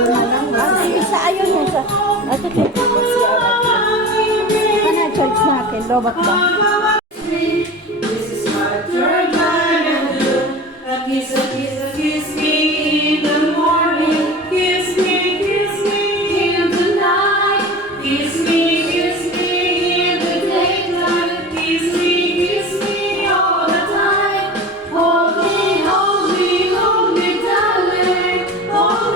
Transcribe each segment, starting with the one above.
Isa ayun yun sa... Ito dito po siya. Ano choice natin? Lobat ba? Kiss me in the morning, kiss me in the night, kiss me in the daytime, kiss me all the time. Hold me, darling, hold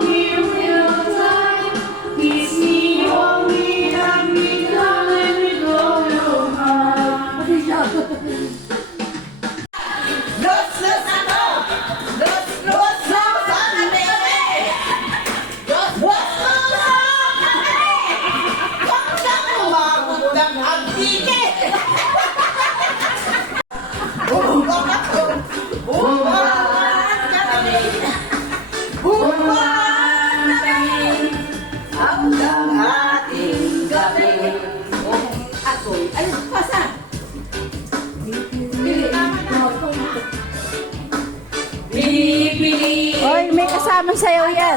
me real tight. Kiss me, hold me, darling, with all your heart. Oy, may kasamang sayaw yan.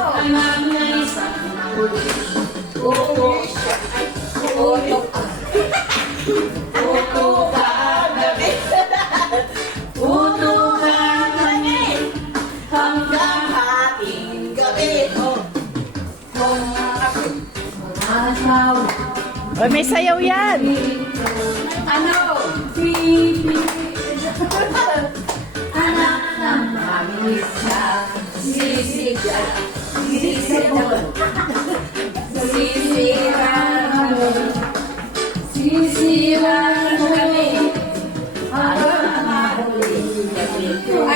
Oy, may sayaw yan. Ano? Anak ng mamisa, sisigan kami, hanggang mahuling gabi. Doon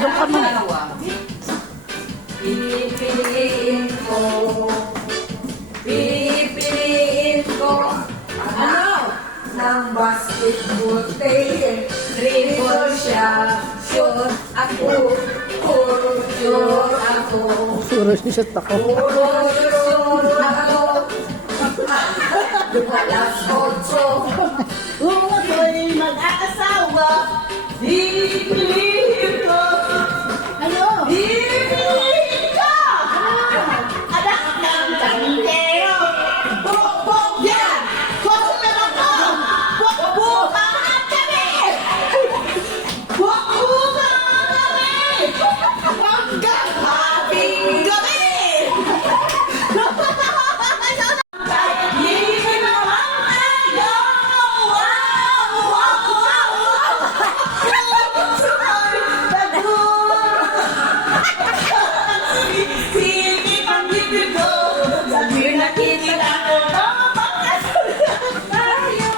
ka mo. Pipiliin ko, ano? Ng basketball team, dribble siya, shoot ako, shoot ako. Suros ni shot ako. Shoot ako. Alas 8. Kung ako'y mag-aasawa, pipiliin ko. Ano? Pipiliin ko! Anak ng tangkero. Bok-bok yan! Customer ako! Bok-bukangan kami! Bok-bukangan kami! Hanggang hating gabi! Hindi naman tayo! Wow! Wow! Wow! Sige pang bibig ko, sabi nakikita ko, tayo.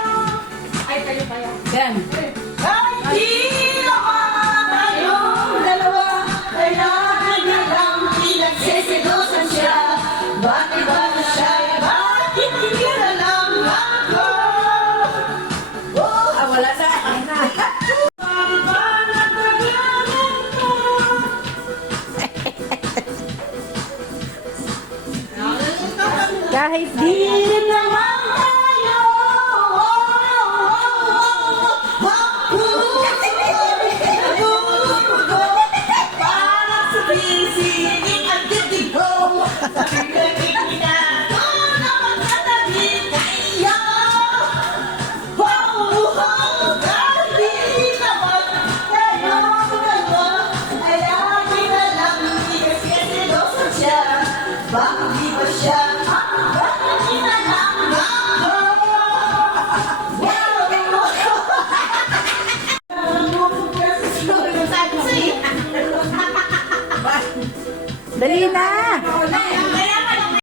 Ay, tayo pa yan. Yan. Ay, di naman tayong dalawa, kailangan niya lang pinagsisilosan siya. Bakit ba na siya? Bakit hindi na lang ako? Oh, Wala na. Kahit di naman tayo. Parang sa bisig ang titig ko. Sa pinagkikita ko na magkatabi kayo. Kahit di naman tayo dalawa, kailangan na lang ikasilosan siya. Bakit di ba siya? Dali na!